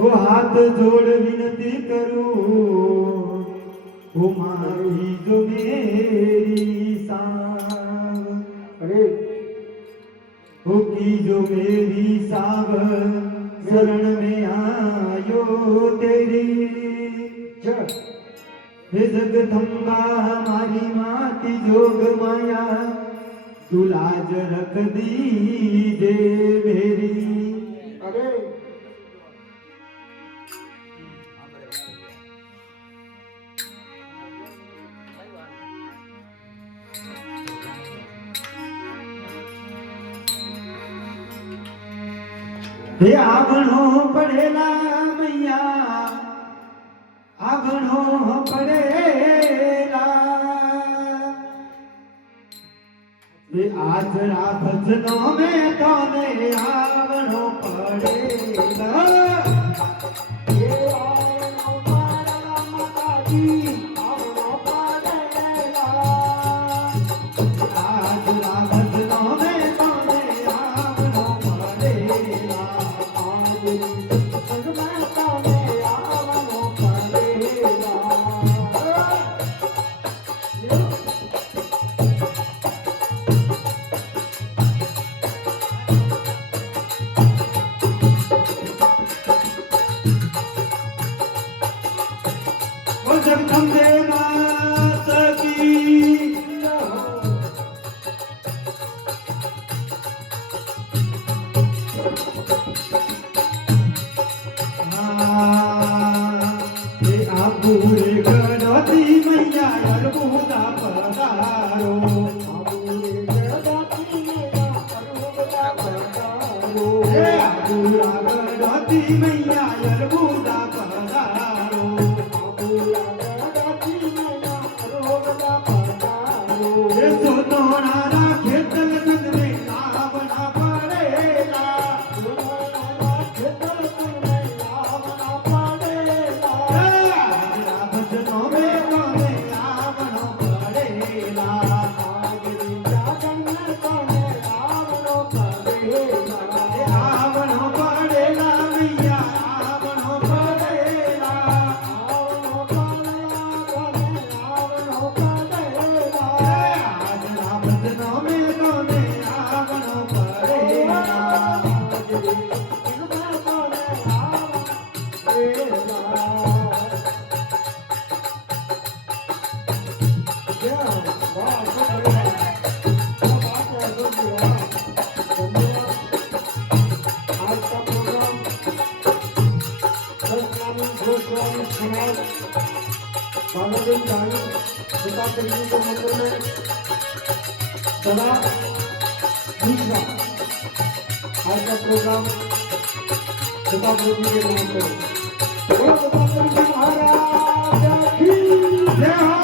हो हाथ जोड़ विनती करूं हो माई जो मेरी साव अरे हो की जो मेरी साव शरण में आयो तेरी हे जगदंबा हमारी माती जोग माया तू लाज रख दीजे मेरी अरे हे आवणो पड़ेला मैया आवणो पड़ेला हे आजरा भजनों में तो ने आवणो पड़ेला हे आवणो पड़ेला माताजी आवणो पड़ेला आजरा भजनों में तो ने आवणो पड़ेला जगदम्बे माता की आबूरे गणपति मैया अरबुदा पधारो आबूरे गणपति मैया अरबुदा पधारो आबूरा गणपति मैया अरबुदा पधारो आबूरा गणपति मैया अरबुदा पधारो ये सोनारा खेतल संग में लावना पड़ेला सोनारा खेतल संग में लावना पड़ेला भजनों में कोने आवणो पड़ेला आगरी जागन में कोने आवणो पड़ेला आवणो पड़ेला मैया आवणो पड़ेला आवणो पड़ेला आवणो पड़ेला आजरा भजनों में कोने आवणो पड़ेला आगरी जागन में कोने आवणो पड़ेला आज का प्रोग्राम के नाम पर महाराज की जय हो।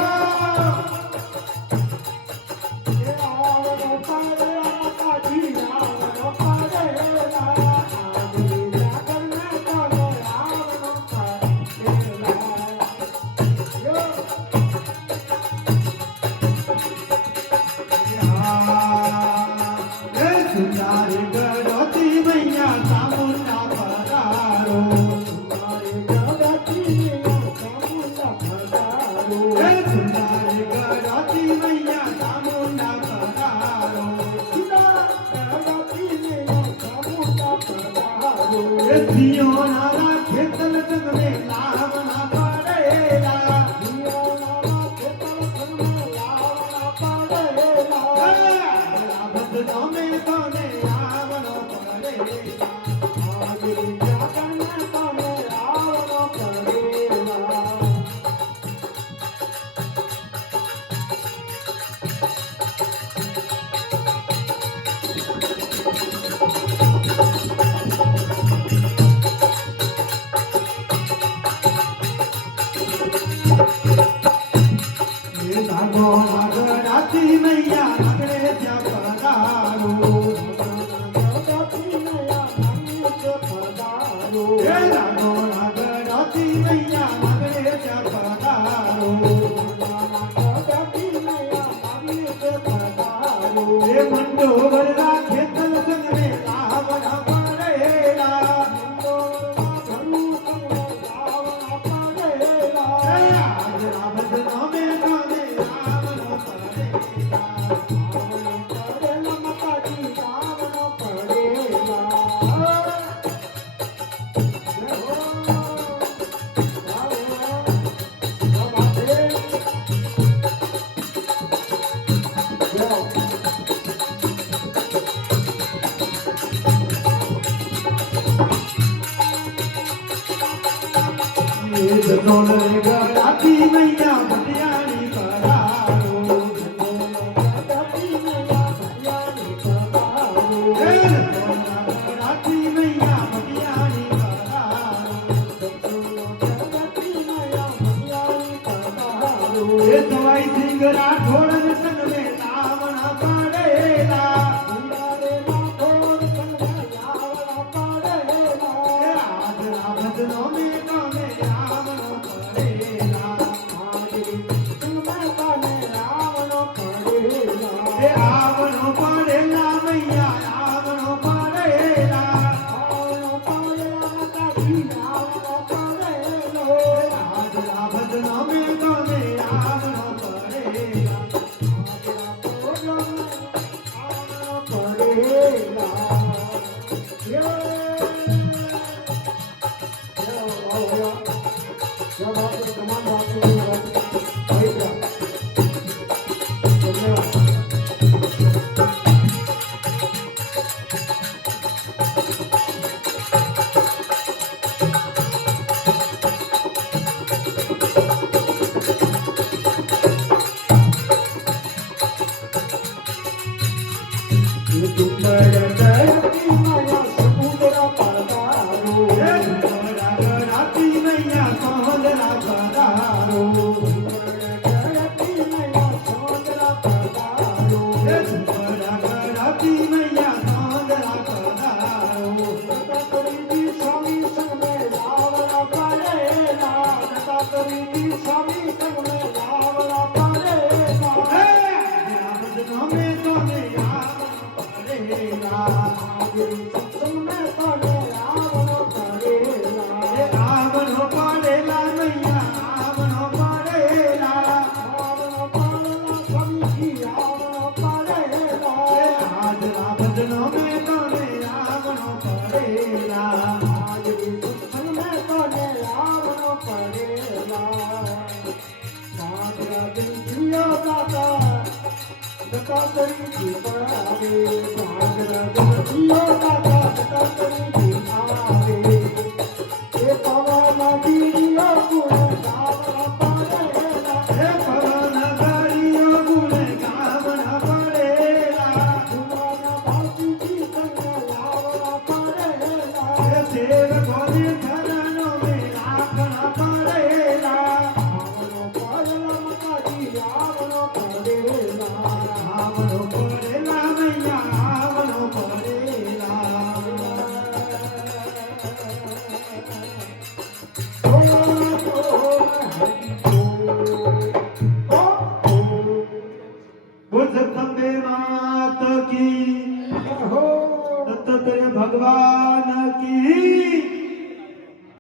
એ જતોલ રે ગળાતી મૈયા ભટિયાની પધારો એ જતોલ ગળાતી મૈયા ભટિયાની પધારો એ સવાઈ સિંગ રાઠોડ સન મે નાવણા પાડેલા આવણો પડેલા મૈયા આવણો પડેલા આજરા ભજનો મે ગમે આવણો પડેલા Thank you.